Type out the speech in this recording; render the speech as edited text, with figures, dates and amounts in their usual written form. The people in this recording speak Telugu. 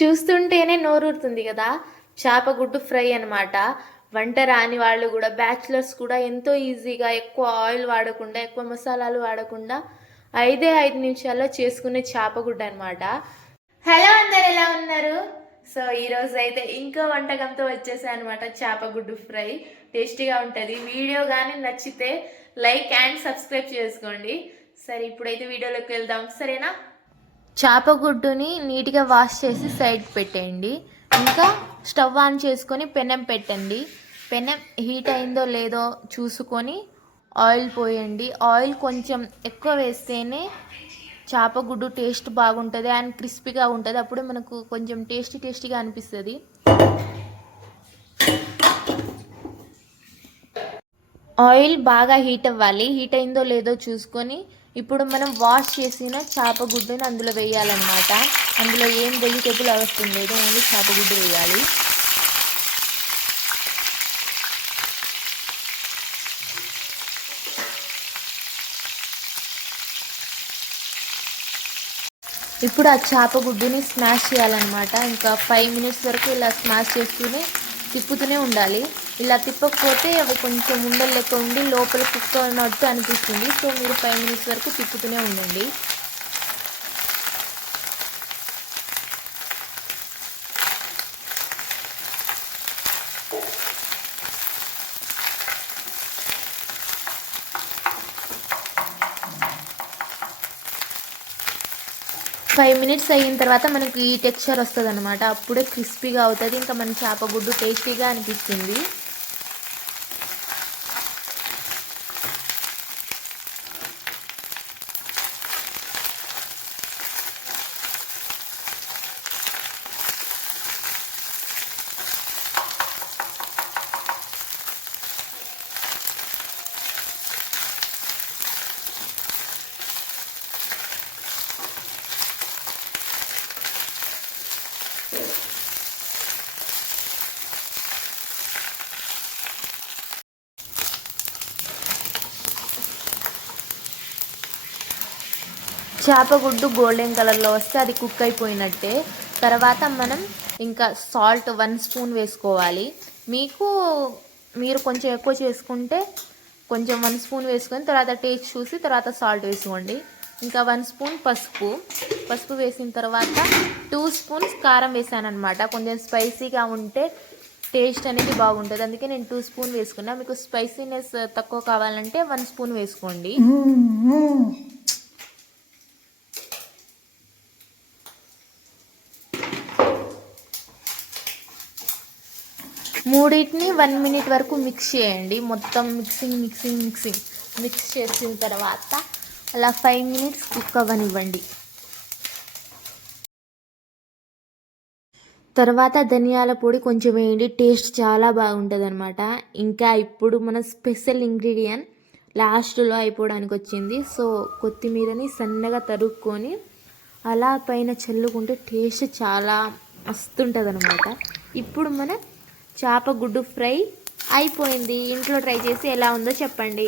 చూస్తుంటేనే నోరూరుతుంది కదా. చేపగుడ్డు ఫ్రై అనమాట. వంట రాని వాళ్ళు కూడా, బ్యాచిలర్స్ కూడా ఎంతో ఈజీగా, ఎక్కువ ఆయిల్ వాడకుండా, ఎక్కువ మసాలాలు వాడకుండా 5 నిమిషాల్లో చేసుకునే చేపగుడ్డు అనమాట. హలో, అందరు ఎలా ఉన్నారు? సో ఈరోజు అయితే ఇంకో వంటకంతో వచ్చేసాయి అనమాట. చేపగుడ్డు ఫ్రై టేస్టీగా ఉంటుంది. వీడియో కానీ నచ్చితే లైక్ అండ్ సబ్స్క్రైబ్ చేసుకోండి. సరే, ఇప్పుడైతే వీడియోలోకి వెళ్దాం, సరేనా? చేపగుడ్డుని నీట్గా వాష్ చేసి సైడ్ పెట్టేయండి. ఇంకా స్టవ్ ఆన్ చేసుకొని పెనం పెట్టండి. పెనం హీట్ అయిందో లేదో చూసుకొని ఆయిల్ పోయండి. ఆయిల్ కొంచెం ఎక్కువ వేస్తేనే చేపగుడ్డు టేస్ట్ బాగుంటుంది అండ్ క్రిస్పీగా ఉంటుంది. అప్పుడు మనకు కొంచెం టేస్టీగా అనిపిస్తుంది. ఆయిల్ బాగా హీట్ అవ్వాలి. హీట్ అయిందో లేదో చూసుకొని ఇప్పుడు మనం వాష్ చేసిన చేపగుడ్డుని అందులో వేయాలన్నమాట. అందులో ఏం వెజిటేబుల్ అవసరం లేదు, ఓన్లీ చేపగుడ్డు వేయాలి. ఇప్పుడు ఆ చేపగుడ్డుని స్మాష్ చేయాలన్నమాట. ఇంకా 5 మినిట్స్ వరకు ఇలా స్మాష్ చేస్తూనే తిప్పుతూనే ఉండాలి. ఇలా తిప్పకపోతే అవి కొంచెం ఉండలు లెక్క ఉండి లోపల కుక్ అన్నట్టు అనిపిస్తుంది. సో మీరు 5 మినిట్స్ వరకు తిప్పుతూనే ఉండండి. ఫైవ్ మినిట్స్ అయిన తర్వాత మనకి ఈ టెక్స్చర్ వస్తుంది అనమాట. అప్పుడే క్రిస్పీగా అవుతుంది. ఇంకా మన చేపగుడ్డు టేస్టీగా అనిపిస్తుంది. చేపగుడ్డు గోల్డెన్ కలర్లో వస్తే అది కుక్ అయిపోయినట్టే. తర్వాత మనం ఇంకా సాల్ట్ 1 స్పూన్ వేసుకోవాలి. మీరు కొంచెం ఎక్కువ చేసుకుంటే కొంచెం 1 స్పూన్ వేసుకొని తర్వాత టేస్ట్ చూసి తర్వాత సాల్ట్ వేసుకోండి. ఇంకా 1 స్పూన్ పసుపు వేసిన తర్వాత 2 స్పూన్స్ కారం వేసాను అనమాట. కొంచెం స్పైసీగా ఉంటే టేస్ట్ అనేది బాగుంటుంది. అందుకే నేను 2 స్పూన్ వేసుకున్నా. మీకు స్పైసీనెస్ తక్కువ కావాలంటే 1 స్పూన్ వేసుకోండి. మూడింటిని 1 మినిట్ వరకు మిక్స్ చేయండి. మొత్తం మిక్స్ చేసిన తర్వాత అలా 5 మినిట్స్ కుక్ అవ్వనివ్వండి. తర్వాత ధనియాల పొడి కొంచెం వేయండి. టేస్ట్ చాలా బాగుంటుంది అనమాట. ఇంకా ఇప్పుడు మన స్పెషల్ ఇంగ్రీడియంట్ లాస్ట్లో అయిపోవడానికి వచ్చింది. సో కొత్తిమీరని సన్నగా తరుక్కొని అలా పైన చల్లుకుంటే టేస్ట్ చాలా మస్తుంటుంది అనమాట. ఇప్పుడు మన చేపగుడ్డు ఫ్రై అయిపోయింది. ఇంట్లో ట్రై చేసి ఎలా ఉందో చెప్పండి.